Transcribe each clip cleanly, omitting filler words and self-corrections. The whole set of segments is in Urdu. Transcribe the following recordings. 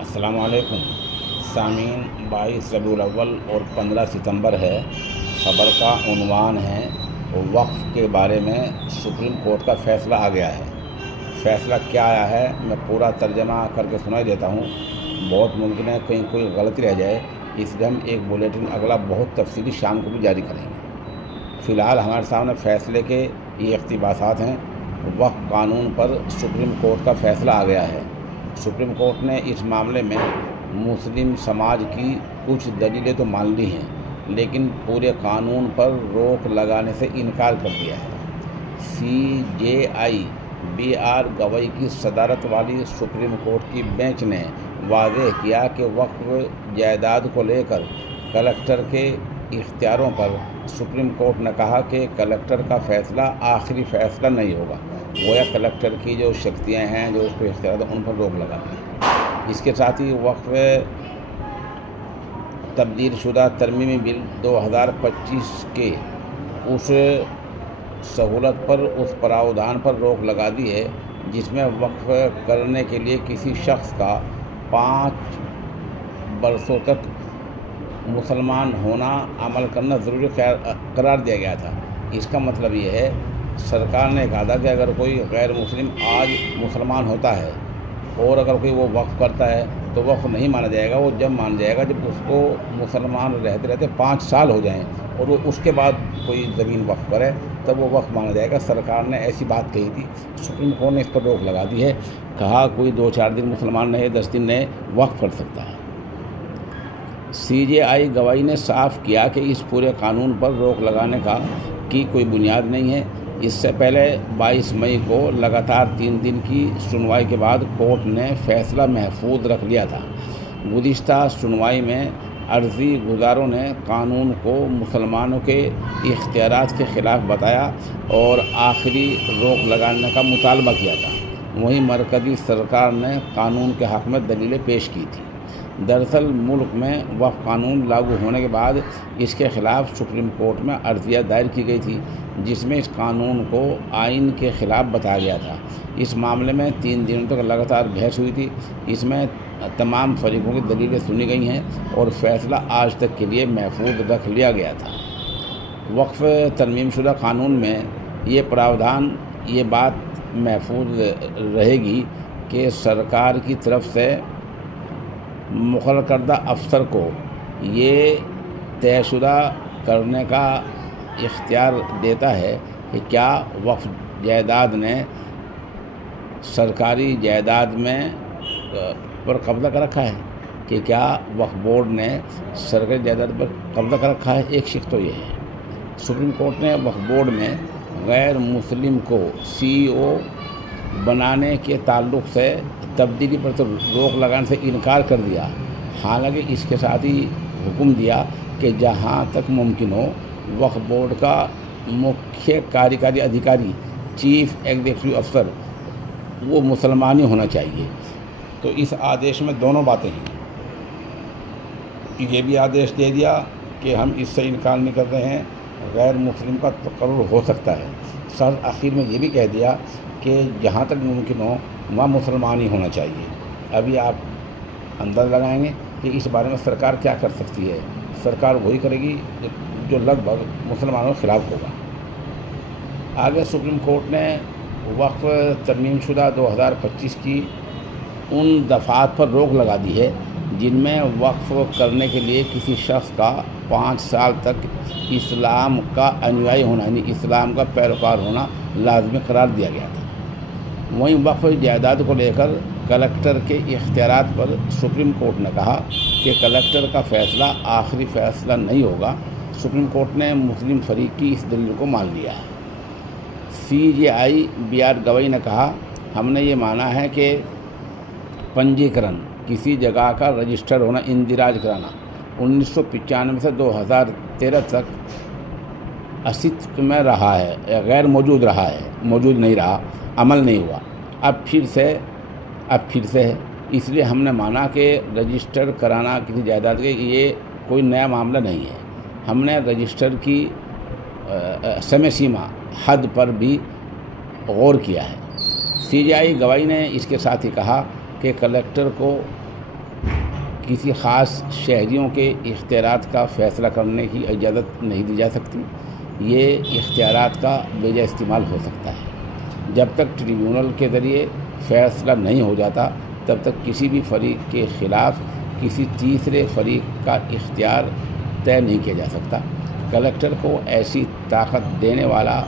السلام علیکم سامعین، 22 ربیع الاول اور 15 ستمبر ہے۔ خبر کا عنوان ہے وقف کے بارے میں سپریم کورٹ کا فیصلہ آ گیا ہے۔ فیصلہ کیا آیا ہے میں پورا ترجمہ کر کے سنا دیتا ہوں، بہت ممکن ہے کہیں کوئی غلطی رہ جائے، اس لیے ہم ایک بلیٹن اگلا بہت تفصیلی شام کو بھی جاری کریں گے۔ فی الحال ہمارے سامنے فیصلے کے یہ اقتباسات ہیں۔ وقف قانون پر سپریم کورٹ کا فیصلہ آ گیا ہے۔ سپریم کورٹ نے اس معاملے میں مسلم سماج کی کچھ دلیلیں تو مان لی ہیں، لیکن پورے قانون پر روک لگانے سے انکار کر دیا ہے۔ CJI BR گوئی کی صدارت والی سپریم کورٹ کی بینچ نے واضح کیا کہ وقف جائیداد کو لے کر کلکٹر کے اختیاروں پر سپریم کورٹ نے کہا کہ کلکٹر کا فیصلہ آخری فیصلہ نہیں ہوگا، گویا کلکٹر کی جو شکتیاں ہیں، جو اس کو اختیارات ہیں، ان پر روک لگا دی ہے۔ اس کے ساتھ ہی وقف تبدیل شدہ ترمیمی بل 2025 کے اس سہولت پر، اس پراودھان پر روک لگا دی ہے جس میں وقف کرنے کے لیے کسی شخص کا 5 برسوں تک مسلمان ہونا عمل کرنا ضروری قرار دیا گیا تھا۔ اس کا مطلب یہ ہے، سرکار نے کہا تھا کہ اگر کوئی غیر مسلم آج مسلمان ہوتا ہے اور اگر کوئی وہ وقف کرتا ہے تو وقف نہیں مانا جائے گا، وہ جب مانا جائے گا جب اس کو مسلمان رہتے رہتے 5 سال ہو جائیں اور وہ اس کے بعد کوئی زمین وقف کرے تب وہ وقف مانا جائے گا۔ سرکار نے ایسی بات کہی تھی، سپریم کورٹ نے اس پر روک لگا دی ہے، کہا کوئی 2-4 دن مسلمان رہے، 10 دن رہے، وقف کر سکتا ہے۔ CJI گوائی نے صاف کیا کہ اس پورے قانون پر روک لگانے کی کوئی بنیاد نہیں ہے۔ اس سے پہلے 22 مئی کو لگاتار 3 دن کی سنوائی کے بعد کورٹ نے فیصلہ محفوظ رکھ لیا تھا۔ گزشتہ سنوائی میں عرضی گزاروں نے قانون کو مسلمانوں کے اختیارات کے خلاف بتایا اور آخری روک لگانے کا مطالبہ کیا تھا۔ وہیں مرکزی سرکار نے قانون کے حق میں دلیلیں پیش کی تھیں۔ دراصل ملک میں وقف قانون لاگو ہونے کے بعد اس کے خلاف سپریم کورٹ میں عرضیہ دائر کی گئی تھی، جس میں اس قانون کو آئین کے خلاف بتایا گیا تھا۔ اس معاملے میں 3 دنوں تک لگاتار بحث ہوئی تھی۔ اس میں تمام فریقوں کی دلیلیں سنی گئی ہیں اور فیصلہ آج تک کے لیے محفوظ رکھ لیا گیا تھا۔ وقف ترمیم شدہ قانون میں یہ پراودھان، یہ بات محفوظ رہے گی کہ سرکار کی طرف سے مقرر کردہ افسر کو یہ طے شدہ کرنے کا اختیار دیتا ہے کہ کیا وقف جائیداد نے سرکاری جائیداد میں پر قبضہ کر رکھا ہے، کہ کیا وقف بورڈ نے سرکاری جائیداد پر قبضہ کر رکھا ہے۔ ایک شق تو یہ ہے، سپریم کورٹ نے وقف بورڈ میں غیر مسلم کو CEO بنانے کے تعلق سے تبدیلی پر تو روک لگانے سے انکار کر دیا، حالانکہ اس کے ساتھ ہی حکم دیا کہ جہاں تک ممکن ہو وقف بورڈ کا مکھیہ کاریکاری ادھیکاری، چیف ایگزیکٹو افسر، وہ مسلمان ہی ہونا چاہیے۔ تو اس آدیش میں دونوں باتیں ہیں، یہ بھی آدیش دے دیا کہ ہم اس سے انکار نہیں کر رہے ہیں، غیر مسلم کا تقرر ہو سکتا ہے، ساتھ آخر میں یہ بھی کہہ دیا کہ جہاں تک ممکن ہو وہاں مسلمان ہی ہونا چاہیے۔ ابھی آپ انداز لگائیں گے کہ اس بارے میں سرکار کیا کر سکتی ہے۔ سرکار وہی کرے گی جو لگ بھگ مسلمانوں کے خلاف ہوگا۔ آگے سپریم کورٹ نے وقف ترمیم شدہ 2025 کی ان دفعات پر روک لگا دی ہے جن میں وقف کرنے کے لیے کسی شخص کا 5 سال تک اسلام کا انویائی ہونا، یعنی اسلام کا پیروکار ہونا لازمی قرار دیا گیا تھا۔ وہیں وقف جائیداد کو لے کر کلکٹر کے اختیارات پر سپریم کورٹ نے کہا کہ کلکٹر کا فیصلہ آخری فیصلہ نہیں ہوگا۔ سپریم کورٹ نے مسلم فریق کی اس دلیل کو مان لیا ہے۔ CJI BR گوئی نے کہا، ہم نے یہ مانا ہے کہ پنجیکرن، کسی جگہ کا رجسٹر ہونا، اندراج کرانا 1995 سے 2013 تک اسطوع میں رہا ہے، غیر موجود رہا ہے، موجود نہیں رہا، عمل نہیں ہوا، اب پھر سے ہے۔ اس لیے ہم نے مانا کہ رجسٹر کرانا کسی جائیداد کے یہ کوئی نیا معاملہ نہیں ہے۔ ہم نے رجسٹر کی سمے سیما، حد پر بھی غور کیا ہے۔ CJI گوائی نے اس کے ساتھ ہی کہا کہ کلکٹر کو کسی خاص شہریوں کے اختیارات کا فیصلہ کرنے کی اجازت نہیں دی جا سکتی۔ یہ اختیارات کا بیجا استعمال ہو سکتا ہے۔ جب تک ٹریبیونل کے ذریعے فیصلہ نہیں ہو جاتا تب تک کسی بھی فریق کے خلاف کسی تیسرے فریق کا اختیار طے نہیں کیا جا سکتا۔ کلکٹر کو ایسی طاقت دینے والا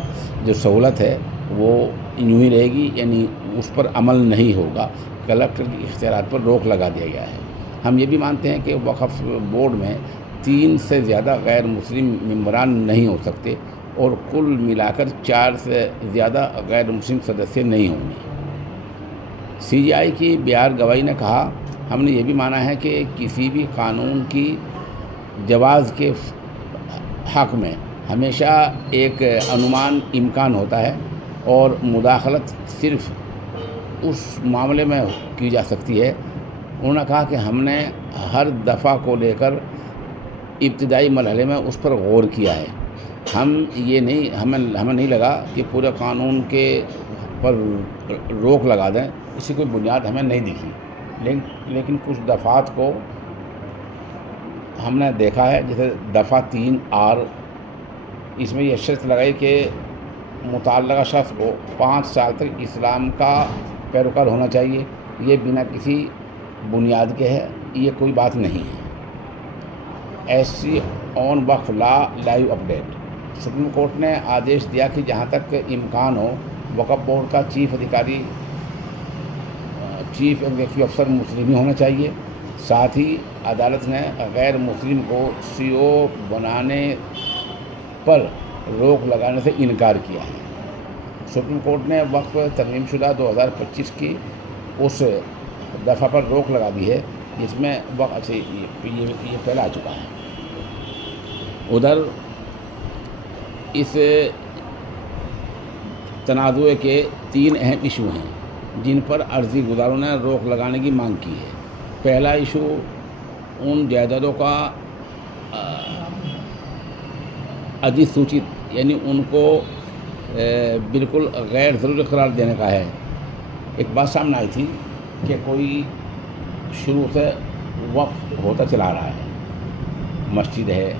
جو سہولت ہے وہ یوں ہی رہے گی، یعنی اس پر عمل نہیں ہوگا۔ کلکٹر کی اختیارات پر روک لگا دیا گیا ہے۔ ہم یہ بھی مانتے ہیں کہ وقف بورڈ میں 3 سے زیادہ غیر مسلم ممبران نہیں ہو سکتے اور کل ملا کر 4 سے زیادہ غیر مسلم سدسیہ نہیں ہوں گے۔ سی جی آئی کی بیار گواہی نے کہا، ہم نے یہ بھی مانا ہے کہ کسی بھی قانون کی جواز کے حق میں ہمیشہ ایک انمان امکان ہوتا ہے اور مداخلت صرف اس معاملے میں کی جا سکتی ہے۔ انہوں نے کہا کہ ہم نے ہر دفعہ کو لے کر ابتدائی مرحلے میں اس پر غور کیا ہے۔ ہمیں نہیں لگا کہ پورے قانون کے پر روک لگا دیں، اس کی کوئی بنیاد ہمیں نہیں دکھی، لیکن کچھ دفعات کو ہم نے دیکھا ہے، جیسے دفعہ 3R، اس میں یہ شرط لگائی کہ متعلقہ شخص کو 5 سال تک اسلام کا پیروکار ہونا چاہیے۔ یہ بنا کسی بنیاد کے ہے، یہ کوئی بات نہیں ہے۔ ایسی آن وقف لا لائیو اپڈیٹ، سپریم کورٹ نے آدیش دیا کہ جہاں تک امکان ہو وقف بورڈ کا چیف ایگزیکٹو افسر مسلم ہی ہونا چاہیے۔ ساتھ ہی عدالت نے غیر مسلم کو CEO بنانے پر روک لگانے سے انکار کیا ہے۔ سپریم کورٹ نے وقف ترمیم شدہ 2025 کی اس دفعہ پر روک لگا دی ہے جس میں یہ پہلا آ چکا ہے۔ ادھر اس تنازع کے 3 اہم ایشو ہیں جن پر عرضی گزاروں نے روک لگانے کی مانگ کی ہے۔ پہلا ایشو ان جائیدادوں کا ادھیسوچت، یعنی ان کو بالکل غیر ضروری قرار دینے کا ہے۔ ایک بات سامنے آئی تھی کہ کوئی شروع سے وقف ہوتا چلا رہا ہے، مسجد ہے،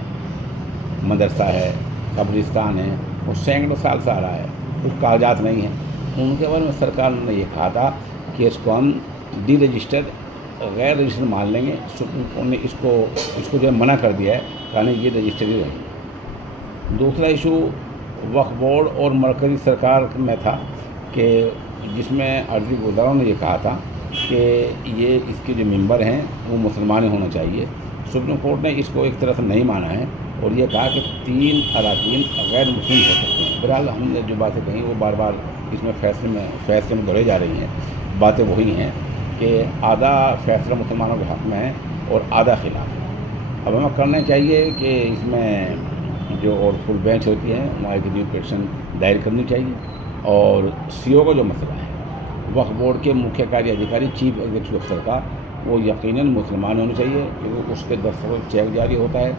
مدرسہ ہے، قبرستان ہے، وہ سینکڑوں سال سے آ رہا ہے، کچھ کاغذات نہیں ہیں۔ ان کے بارے میں سرکار نے یہ کہا تھا کہ اس کو ہم ڈی رجسٹر غیر رجسٹر مان لیں گے۔ سپریم کورٹ نے اس کو جو ہے منع کر دیا ہے، یعنی یہ رجسٹر ہی رہے۔ دوسرا ایشو وقف بورڈ اور مرکزی سرکار میں تھا کہ جس میں عرضی گزاروں نے یہ کہا تھا کہ اس کے جو ممبر ہیں وہ مسلمان ہونا چاہیے۔ سپریم کورٹ نے اس کو ایک طرح سے نہیں مانا ہے اور یہ کہا کہ 3 اراکین غیر مسلم ہو سکتے ہیں۔ بہرحال ہم نے جو باتیں کہیں وہ بار بار اس میں فیصلے میں دہرائی جا رہی ہیں۔ باتیں وہی ہیں کہ آدھا فیصلہ مسلمانوں کے حق میں ہے اور آدھا خلاف ہے۔ اب ہمیں کرنا چاہیے کہ اس میں جو اور فل بینچ ہوتی ہے وہاں ایک نیو پٹیشن دائر کرنی چاہیے، اور CO کا جو مسئلہ ہے وقف بورڈ کے مکھیہ کاری ادھیکاری چیف ایگزیکٹو افسر کا، وہ یقیناً مسلمان ہونے چاہیے، کیونکہ اس کے دستخط چیک جاری ہوتا ہے،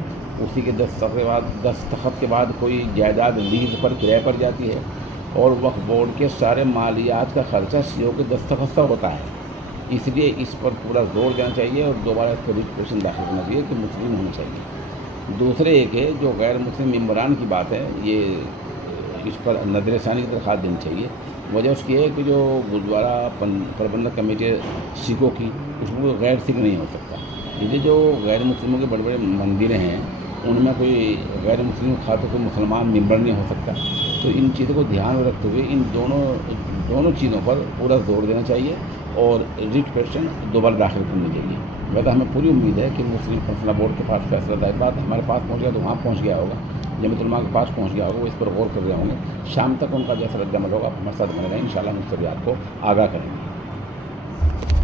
اسی کے دستخط کے بعد کوئی جائیداد لیز پر کرائے پر جاتی ہے، اور وقف بورڈ کے سارے مالیات کا خرچہ CO کے دستخط سے ہوتا ہے۔ اس لیے اس پر پورا زور دینا چاہیے اور دوبارہ اس پر ریپٹیشن داخل کرنا چاہیے کہ مسلم ہونا چاہیے۔ دوسرے ایک ہے جو غیر مسلم ممبران کی بات ہے، یہ اس پر نظر ثانی کی درخواست دینی چاہیے۔ وجہ اس کی ہے کہ جو گردوارہ پربندھک کمیٹی سکھوں کی، اس میں کوئی غیر سکھ نہیں ہو سکتا۔ یہ جو غیر مسلموں کے بڑے بڑے مندریں ہیں ان میں کوئی غیر مسلم خاتون کوئی مسلمان ممبر نہیں ہو سکتا۔ تو ان چیزوں کو دھیان میں رکھتے ہوئے ان دونوں چیزوں پر پورا زور دینا چاہیے اور ریٹ پٹیشن دوبارہ داخل کرنی چاہیے۔ ویسے ہمیں پوری امید ہے کہ مسلم فیصلہ بورڈ کے پاس فیصلہ دائر بات ہمارے پاس پہنچ گیا تو وہاں پہنچ گیا ہوگا، جمعیت علماء کے پاس پہنچ گیا ہوگا، وہ اس پر غور کر رہے ہوں گے۔ شام تک ان کا جیسا رد عمل ہوگا ہمارے ساتھ بنے گا، انشاءاللہ ہم سبھی آپ کو آگاہ کریں گے۔